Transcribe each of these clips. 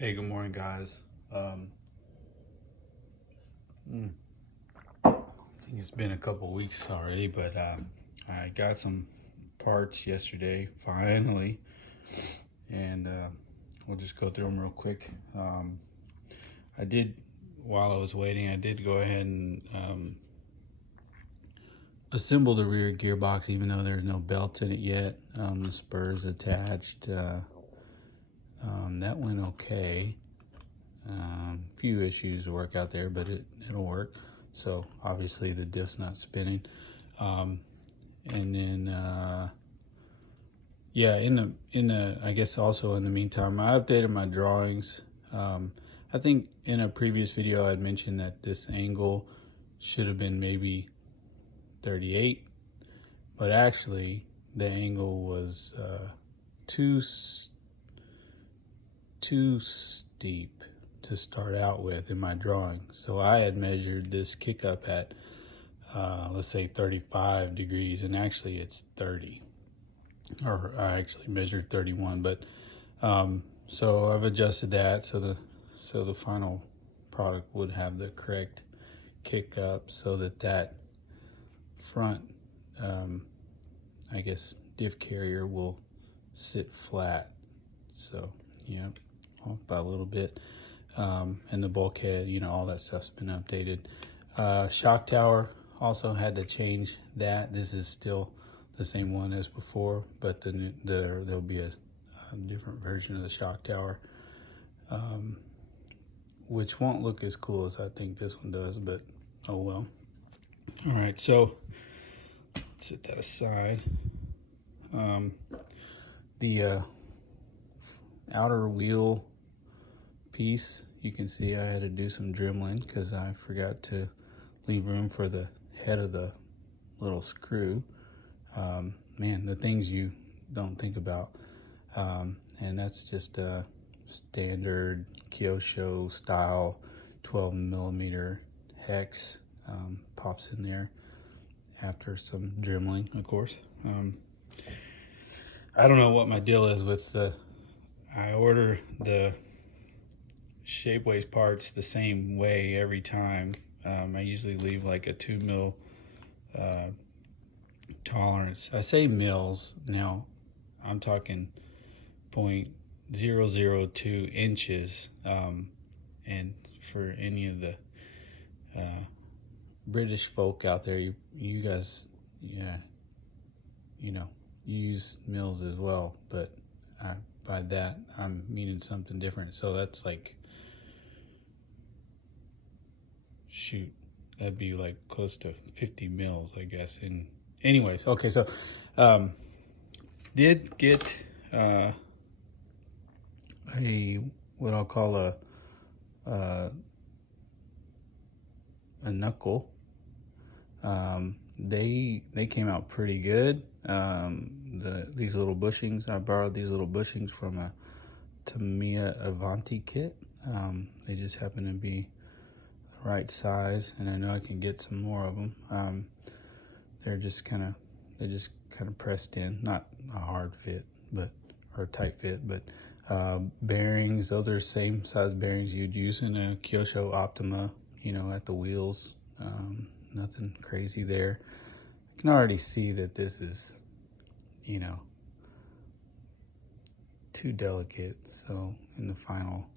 Hey, good morning, guys. I think it's been a couple weeks already, but I got some parts yesterday, finally, and we'll just go through them real quick. I did, while I was waiting, I did go ahead and assemble the rear gearbox, even though there's no belts in it yet. The spurs attached. That went okay. Few issues to work out there, but it'll work. So obviously the disk's not spinning. And then yeah, in the I guess also in the meantime, I updated my drawings. I think in a previous video I had mentioned that this angle should have been maybe 38, but actually the angle was too steep to start out with in my drawing. So I had measured this kick up at let's say 35 degrees, and actually it's 30, or I actually measured 31, but so I've adjusted that so the final product would have the correct kick up, so that front I guess diff carrier will sit flat. So yeah, off by a little bit. And the bulkhead, all that stuff's been updated. Shock tower, also had to change that. This is still the same one as before, but there'll be a different version of the shock tower, which won't look as cool as I think this one does, but oh well. All right, so set that aside. The outer wheel piece, you can see I had to do some dremeling because I forgot to leave room for the head of the little screw. Man, the things you don't think about. And that's just a standard Kyosho style 12 millimeter hex. Pops in there after some dremeling, of course. I don't know what my deal is with I order the Shapeways parts the same way every time. I usually leave like a 2 mil tolerance. I say mils, now I'm talking 0.002 inches. And for any of the British folk out there, you guys, yeah, you use mils as well, but by that I'm meaning something different. So that's like, shoot, that'd be like close to 50 mils, I guess. And anyways, okay, so did get a what I'll call a knuckle. They came out pretty good. These little bushings, I borrowed these little bushings from a Tamiya Avanti kit. They just happen to be the right size, and I know I can get some more of them. They're just kind of pressed in, not a hard fit, or tight fit, but bearings, those are same size bearings you'd use in a Kyosho Optima, at the wheels. Nothing crazy there. You can already see that this is, too delicate. So in the final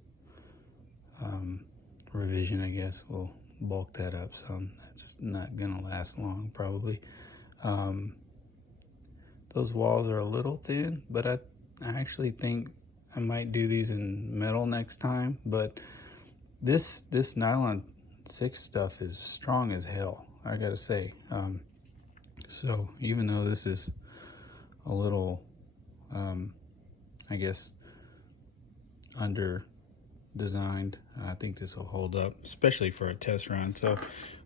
revision, I guess we'll bulk that up some. That's not gonna last long, probably. Those walls are a little thin, but I actually think I might do these in metal next time. But this nylon 6 stuff is strong as hell, I gotta say. So even though this is a little I guess under designed, I think this will hold up, especially for a test run. So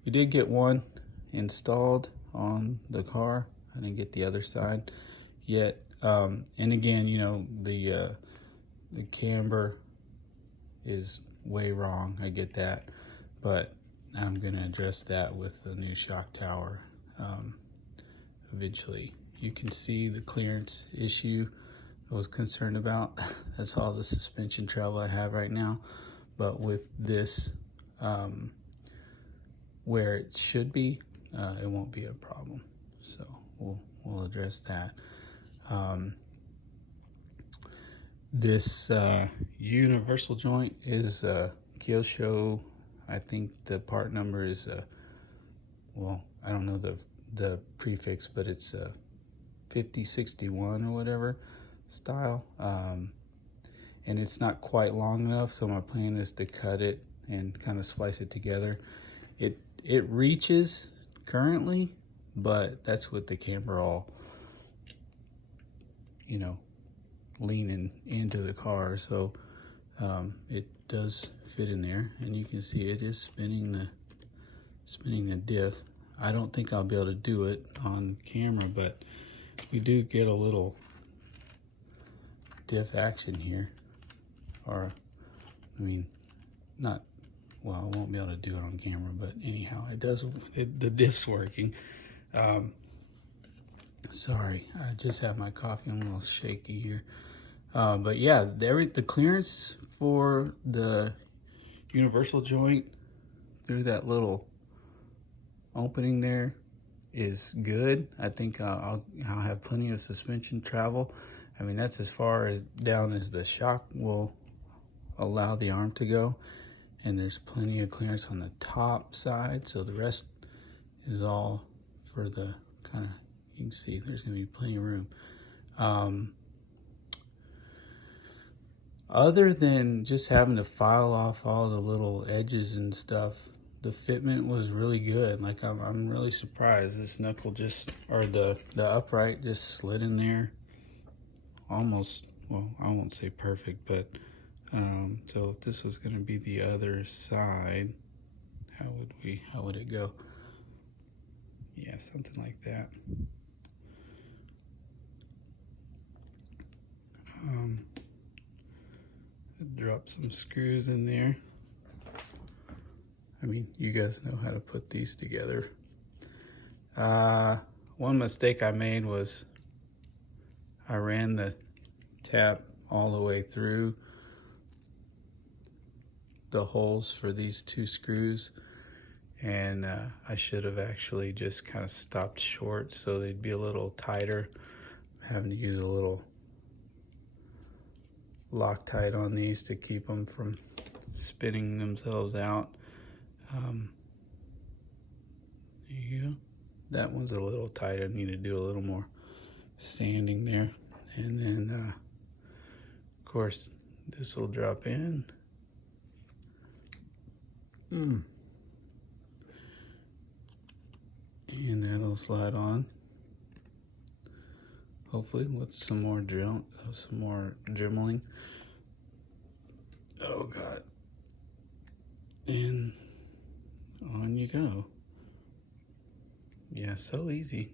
we did get one installed on the car. I didn't get the other side yet. And again, the camber is way wrong, I get that, but I'm gonna address that with the new shock tower eventually. You can see the clearance issue was concerned about. That's all the suspension travel I have right now. But with this where it should be, it won't be a problem. So we'll address that. This universal joint is Kyosho. I think the part number is well, I don't know the prefix, but it's 5061 or whatever style. And it's not quite long enough, so my plan is to cut it and kind of splice it together. It reaches currently, but that's with the camera all, you know, leaning into the car, so it does fit in there, and you can see it is spinning the diff. I don't think I'll be able to do it on camera, but we do get a little diff action here, or I mean, not well, I won't be able to do it on camera, but anyhow, it does. The diff's working. Sorry, I just had my coffee. I'm a little shaky here. But yeah, the clearance for the universal joint through that little opening there is good. I think I'll have plenty of suspension travel. I mean, that's as far as down as the shock will allow the arm to go. And there's plenty of clearance on the top side, so the rest is all for the kind of, you can see there's gonna be plenty of room. Other than just having to file off all the little edges and stuff, the fitment was really good. Like I'm really surprised. This knuckle just, or the upright just slid in there almost, well, I won't say perfect, but so if this was going to be the other side, how would it go? Yeah, something like that. Drop some screws in there. I mean, you guys know how to put these together. One mistake I made was I ran the tap all the way through the holes for these two screws, and I should have actually just kind of stopped short so they'd be a little tighter. I'm having to use a little Loctite on these to keep them from spinning themselves out. There you go. That one's a little tight. I need to do a little more sanding there. And then, of course, this will drop in. And that'll slide on. Hopefully with some more dremeling. Oh God. And on you go. Yeah, so easy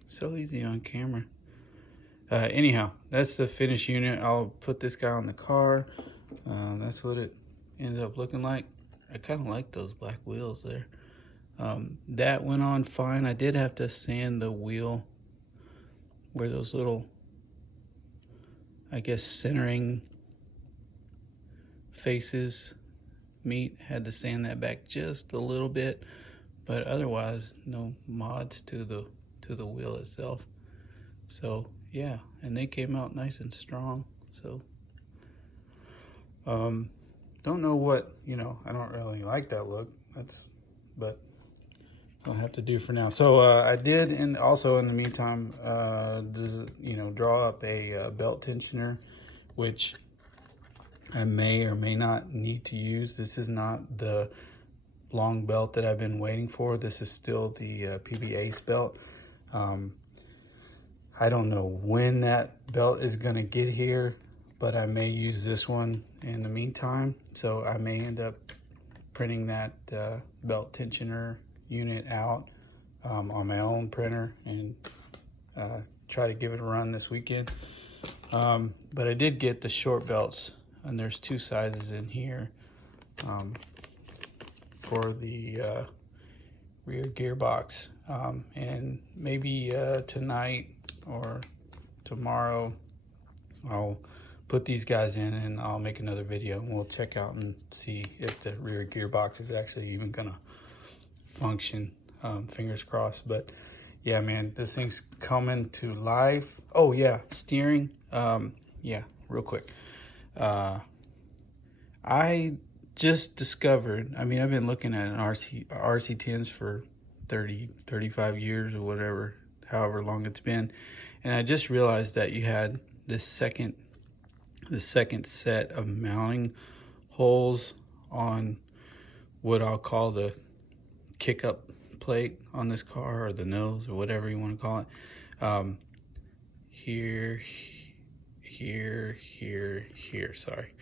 on camera. Anyhow, that's the finished unit. I'll put this guy on the car. That's what it ended up looking like. I kind of like those black wheels there. That went on fine. I did have to sand the wheel where those little, I guess, centering faces meet. Had to sand that back just a little bit, but otherwise no mods to the wheel itself. So yeah, and they came out nice and strong. So don't know what, you know, I don't really like that look. But I'll have to do for now. So I did, and also in the meantime, draw up a belt tensioner, which I may or may not need to use. This is not the long belt that I've been waiting for. This is still the PB Ace belt. I don't know when that belt is gonna get here, but I may use this one in the meantime. So I may end up printing that belt tensioner unit out on my own printer and try to give it a run this weekend. But I did get the short belts, and there's two sizes in here for the rear gearbox. And maybe tonight or tomorrow I'll put these guys in, and I'll make another video, and we'll check out and see if the rear gearbox is actually even gonna function. Fingers crossed. But yeah, man, this thing's coming to life. Oh yeah, steering. Yeah, real quick. I just discovered, I mean, I've been looking at an RC10s for 35 years or whatever, however long it's been. And I just realized that you had this second set of mounting holes on what I'll call the kick-up plate on this car, or the nose, or whatever you want to call it. Here, sorry.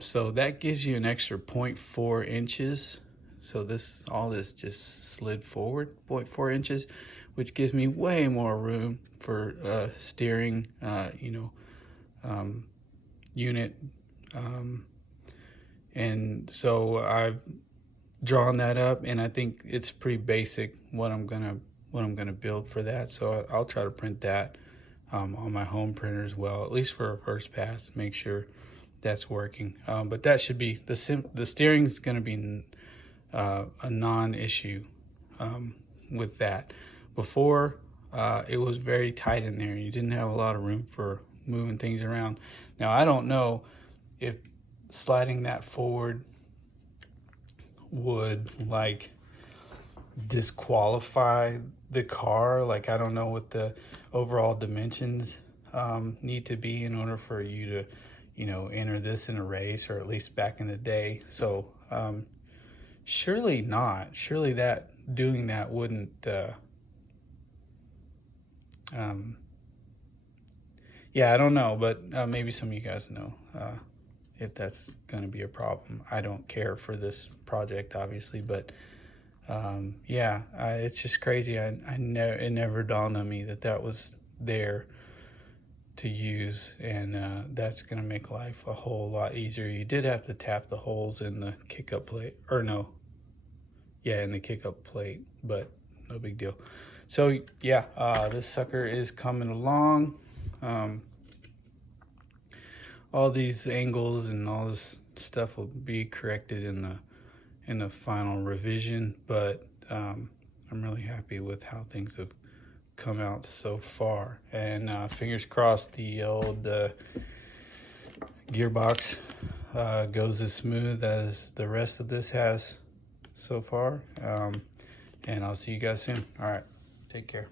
So that gives you an extra 0.4 inches. So all this just slid forward 0.4 inches, which gives me way more room for steering, unit. And so I've drawn that up, and I think it's pretty basic what I'm gonna build for that. So I'll try to print that on my home printer as well, at least for a first pass, make sure that's working. But that should be the steering is going to be a non-issue with that. Before, it was very tight in there. You didn't have a lot of room for moving things around. Now, I don't know if sliding that forward would like disqualify the car. Like, I don't know what the overall dimensions need to be in order for you to, enter this in a race, or at least back in the day. So surely not. Surely doing that wouldn't yeah, I don't know, but maybe some of you guys know if that's going to be a problem. I don't care for this project, obviously, but yeah, it's just crazy. It never dawned on me that was there to use, and that's going to make life a whole lot easier. You did have to tap the holes in the kick-up plate, or no, yeah, in the kick-up plate, but no big deal. So yeah, this sucker is coming along. All these angles and all this stuff will be corrected in the final revision, but I'm really happy with how things have come out so far, and fingers crossed the old gearbox goes as smooth as the rest of this has so far. And I'll see you guys soon. All right, take care.